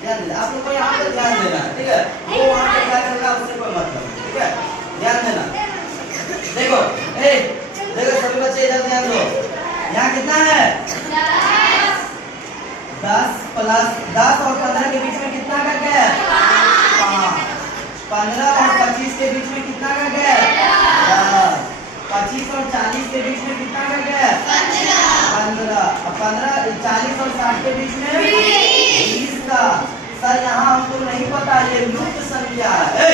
ध्यान देना, आप लोग को यहाँ पे ध्यान देना, ठीक है। वो वहाँ पे क्या कर रहा है उससे कोई मतलब नहीं, ठीक है, ध्यान देना। देखो देखो सभी बच्चे इधर ध्यान दो। यहाँ कितना है? 10 प्लस 10 और 15 के बीच में कितना का गैप? 5। 15 और 25 के बीच में कितना का गैप? 10। 25 और 40 के बीच में कितना का गैप? 15। 15 40 और 60 के बीच में 20 का। सर यहाँ हमको नहीं पता, ये लुप्त संख्या है,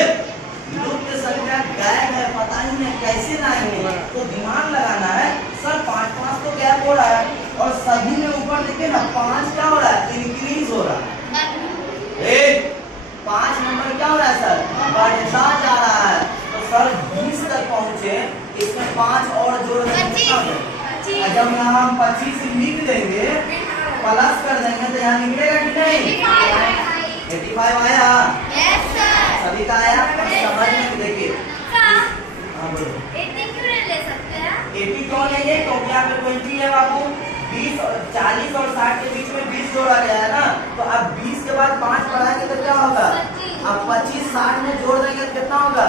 लुप्त संख्या गायब है, पता ही नहीं कैसे लाएंगे, तो दिमाग लगाना है। सर 5 तो गैप हो रहा है और सभी में ऊपर देखिए ना 5 क्या हो रहा है? इंक्रीज हो रहा है। 5 नंबर क्या हो रहा है सर? बढ़ता जा रहा है। तो सर 20 तक पहुंचे, इसमें 5 और जोड़ देंगे, जब यहाँ हम 25 लिख देंगे, प्लस कर देंगे तो यहाँ निकलेगा कि नहीं? 85 आया? Yes sir. सभी का आया? समझ में देखिए। हाँ बोलो। 80 क्यों नहीं ले सकते हैं? 80 क्यों लेंगे? क्योंकि यहाँ पे 20 है बाबू। 20 और 40 और 60 के बीच में 20 जोड़ा गया है ना, तो अब 20 के बाद 5 बढ़ाएंगे तो क्या होगा? अब 25 60 में जोड़ देंगे तो कितना होगा?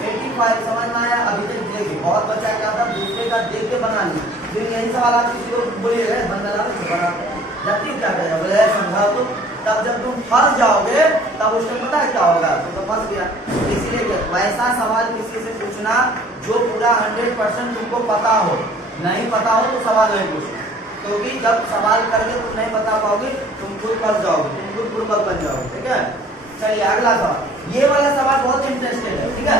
85। समझ में आया? अभी तक देखिए बहुत बच्चा क्या था, दूसरे का देख के बना लिया, फिर यही सवाल आप किसी को बोलिए बंदा जब क्या करेगा, बोले समझाओ तो, तब जब तुम फंस जाओगे तब उसको पता है क्या होगा, तो फंस गया। इसीलिए वैसा सवाल किसी से पूछना जो पूरा 100% तुमको पता हो, नहीं पता हो तो सवाल नहीं पूछना, क्योंकि जब सवाल करके तुम नहीं बता पाओगे तुम खुद फंस जाओगे, तुम खुद बुड़बक बन जाओगे, ठीक है। चलिए अगला सवाल, ये वाला सवाल बहुत इंटरेस्टेड है, ठीक है।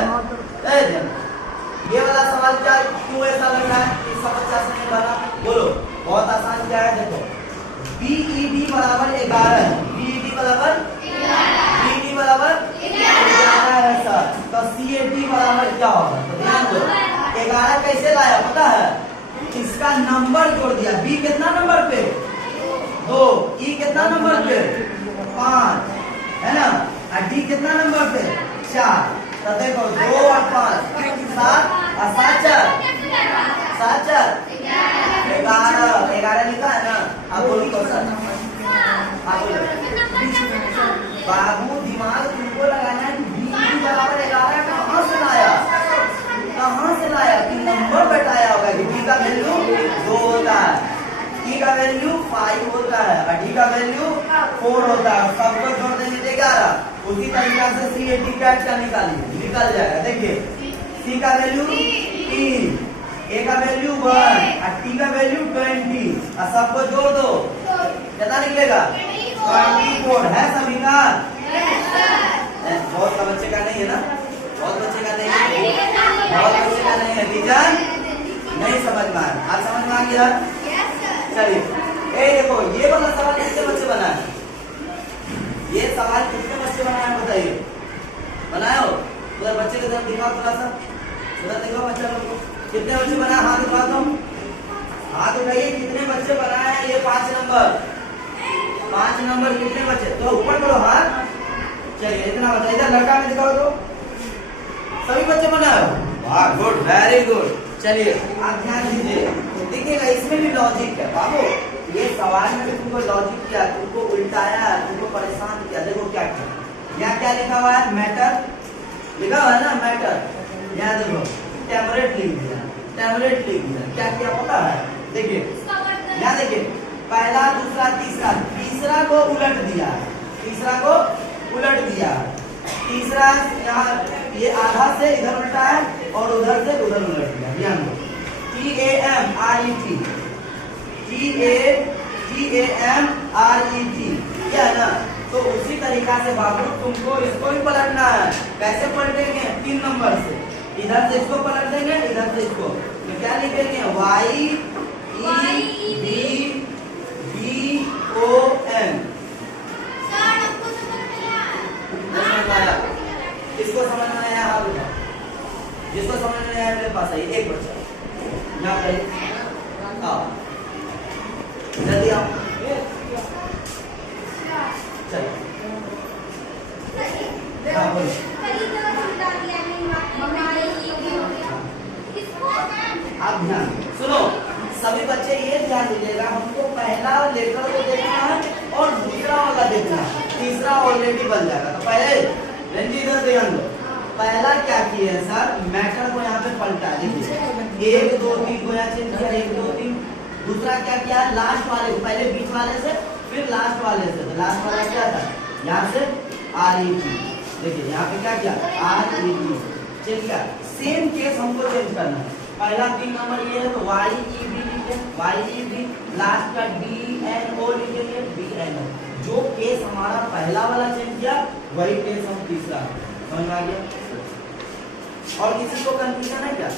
ये वाला सवाल क्या, क्यों ऐसा लग रहा है कि सब बच्चा से नहीं बना? बोलो, बहुत आसान क्या है, देखो BED बराबर 11 है, BED बराबर 11 है सर, तो CAD बराबर क्या होगा? तो ध्यान दो, 11 कैसे लाया पता है? इसका नंबर जोड़ दिया, B कितना नंबर पे? 2, E कितना नंबर पे? 5 है ना, और D कितना नंबर पे? 4। तो देखो 2 और 5 7 और 7 4 11 लिखा है ना। अब बोलो तो सर, बाबू दिमाग तुमको लगाना है कि BED बराबर 11 कहाँ से लाया, कहाँ से लाया कि नंबर बैठाया होगा कि B का वैल्यू 2 होता है, E का वैल्यू 5 होता है और D का वैल्यू 4 होता है, सबको जोड़ देंगे 11। उसी तरीका से CAD कैट का निकल जाएगा। देखिए C का वैल्यू 3, A का वैल्यू 1 और T का वैल्यू 20 और सबको जोड़ दो कितना निकलेगा? 24 है सभी का? बहुत का बच्चे का नहीं है ना, बहुत बच्चे का नहीं है, बहुत बच्चे का नहीं है, टीचर नहीं समझ में आया, आज समझ में आ गया? चलिए देखो ये वाला सवाल कितने बच्चे बनाए? ये सवाल कितने बच्चे बनाए बताइए? बनाए हो? उधर बच्चे की तरफ दिखाओ थोड़ा सा, उधर दिखाओ बच्चा लोग को, कितने बच्चे बनाए? हाथ उठा दो, हाथ उठाइए, कितने बच्चे बनाए हैं? ये 5 नंबर कितने बच्चे? तो ऊपर करो हाथ। चलिए इतना बताइए, इधर लड़का में दिखाओ तो सभी बच्चे बनाए हो? वाह गुड, वेरी गुड। चलिए आप ध्यान दीजिए, देखिएगा इसमें भी लॉजिक है बाबू, ये सवाल में भी तुमको लॉजिक किया, तुमको उल्टाया, तुमको परेशान किया। देखो क्या किया, यहाँ क्या लिखा हुआ है? मैटर लिखा हुआ है ना, मैटर, यहाँ देखो टेम्परेट लिख दिया, टेम्परेट लिख दिया, क्या किया पता है? देखिए यहाँ देखिए, पहला दूसरा तीसरा, तीसरा को उलट दिया, तीसरा को उलट दिया, तीसरा यहाँ ये आधा से इधर उल्टा है और उधर से उधर उलट दिया। ध्यान दो, TAMRET क्या है ना, तो उसी तरीका से बाबू तुमको इसको भी पलटना है। कैसे पलटेंगे? 3 नंबर से, इधर से इसको पलट देंगे, इधर से इसको, तो क्या लिखेंगे? YEBBOM। इसको समझ में आया? हाथ उठाओ, जिसको समझ में आया मेरे पास आइए, एक बच्चा यहाँ पे आओ, जल्दी आओ, चलो हाँ बोलो। आप ध्यान सुनो, सभी बच्चे ये ध्यान दीजिएगा, हमको पहला लेटर को देखना है और दूसरा वाला देखना है। तीसरा ऑलरेडी बन जाएगा। तो पहले रंजी इधर ध्यान दो, पहला क्या किया है सर, मैटर को यहाँ पे पलटा दीजिए, 1 2 3 को यहाँ चेंज किया, 1 2 3। दूसरा क्या किया, लास्ट वाले को पहले बीच वाले से फिर लास्ट वाले से, तो लास्ट वाला क्या था, यहाँ से RET, देखिए यहाँ पे क्या किया RET चेंज किया। सेम केस हमको चेंज करना है, पहला 3 नंबर ये है तो YEB लिखे, YEB, लास्ट का DNO लिखेंगे, BNO। जो केस हमारा पहला वाला चेंज किया वही केस हम तीसरा, समझ में आ गया। और किसी को कंफ्यूजन है क्या?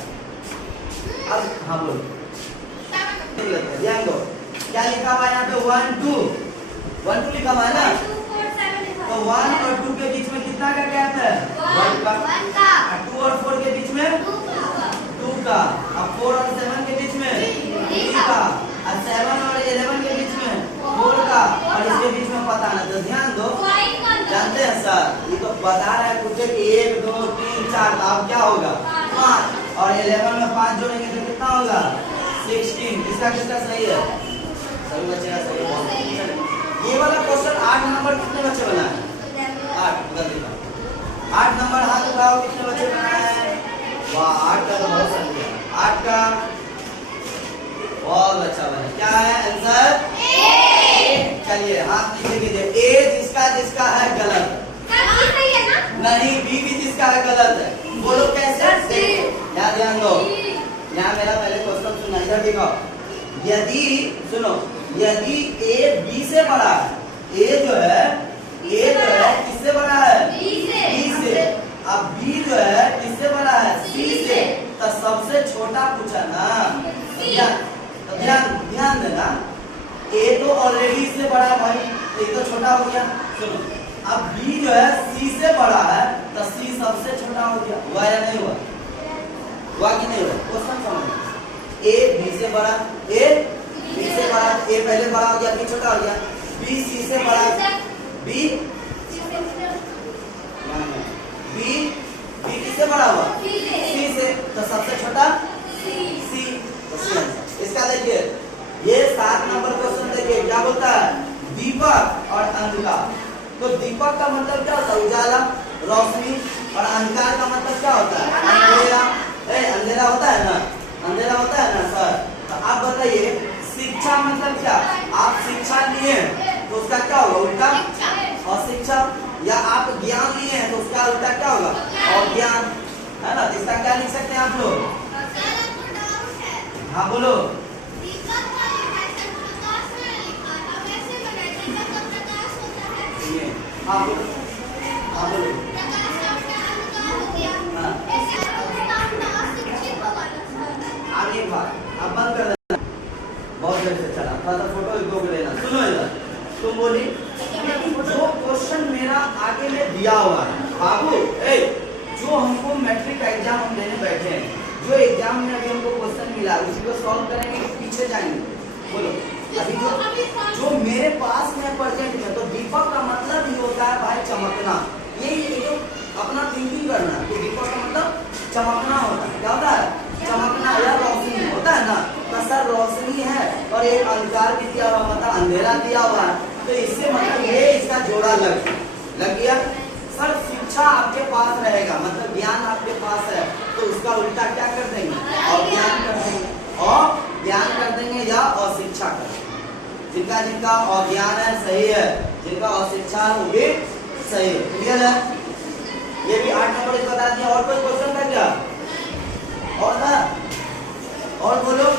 अब हाँ बोलो, ध्यान दो क्या लिखा हुआ है यहाँ पे 1 2 1 2 लिखा हुआ है ना, तो 1 और 2 के बीच में कितना का गैप है, 1 का। 2 और 4 के बीच में 2 का। अब 4 और 7 के बीच में 3 का। अब 7 और 11 के बीच में 4 का। और इसके बीच में पता नहीं, तो ध्यान दो, जानते हैं सर ये तो बता रहा है कुछ 1 2 3 4, अब क्या होगा 5, और 11 में 5 जोड़ेंगे तो कितना होगा 16। इसका किसका सही है, सभी बच्चे का सही है। ये वाला क्वेश्चन 8 नंबर कितने बच्चे बनाए, 8 बता देगा। 8 नंबर हाथ उठाओ, कितने बच्चे बनाए हैं, वाह 8 का तो बहुत सही है, 8 का बहुत अच्छा बना। क्या है आंसर, चलिए हाथ नीचे कीजिए। ए जिसका जिसका है गलत नहीं, बी भी जिसका है गलत है, बोलो कैसे, यहाँ ध्यान दो, यहाँ मेरा पहले क्वेश्चन सुनना, इधर देखो, यदि सुनो, यदि ए बी से बड़ा है, ए जो है किससे बड़ा है, बी से, अब बी जो है किससे बड़ा है, सी से, तो सबसे छोटा पूछा ना, ध्यान देना, ए तो ऑलरेडी इससे बड़ा है भाई, ए तो छोटा हो गया। सुनो, अब बी जो है सी से बड़ा है तो सी सबसे छोटा हो गया, हुआ या नहीं हुआ, हुआ कि नहीं हुआ, क्वेश्चन समझ। ए बी से बड़ा, ए बी से बड़ा, ए पहले बड़ा हो गया, बी छोटा हो गया, बी सी से बड़ा, बी किससे बड़ा हुआ, सी से, तो सबसे छोटा सी। इसका देखिए ये 7 नंबर क्वेश्चन देखिए क्या बोलता है, दीपक और अंधकार। तो दीपक का मतलब क्या होता है, उजाला रोशनी, और अंधकार का मतलब क्या होता है, अंधेरा। अंधेरा होता है ना, अंधेरा होता है ना सर। तो आप बताइए शिक्षा मतलब क्या, आप शिक्षा लिए तो उसका क्या होगा, उल्टा, और शिक्षा, या आप ज्ञान लिए हैं तो उसका उल्टा क्या होगा, और ज्ञान, है ना। इसका क्या लिख सकते हैं आप लोग, हाँ बोलो, हाँ बोलो, हाँ बोलो, आगे एक बात अब बंद कर देना, बहुत देर से चला, थोड़ा सा फोटो एक दो को लेना। सुनो इधर, तुम बोली जो क्वेश्चन मेरा आगे में दिया हुआ है बाबू, जो हमको मैट्रिक एग्जाम हम देने बैठे हैं, जो एग्जाम में अभी हमको क्वेश्चन मिला उसी को सॉल्व करेंगे कि पीछे जाएंगे, बोलो। अभी जो मेरे पास में प्रेजेंट में, तो दीपक का मतलब ही होता है भाई चमकना, ये जो अपना थिंकिंग करना, तो दीपक का मतलब चमकना होता है, क्या होता है, चमकना या रोशनी होता है ना। तो सर रोशनी है और एक अंधकार भी दिया हुआ, मतलब अंधेरा दिया हुआ है, तो इससे मतलब ये इसका जोड़ा लग गया। सर शिक्षा आपके पास रहेगा, मतलब ज्ञान आपके पास है, तो उसका उल्टा क्या कर देंगे, और ज्ञान कर देंगे, और ज्ञान कर देंगे या अशिक्षा कर देंगे। जिनका जिनका अज्ञान है सही है, जिनका अशिक्षा है वो भी सही है, क्लियर है। ये भी 8 नंबर बता दिया। और कोई क्वेश्चन था क्या, और था, और बोलो,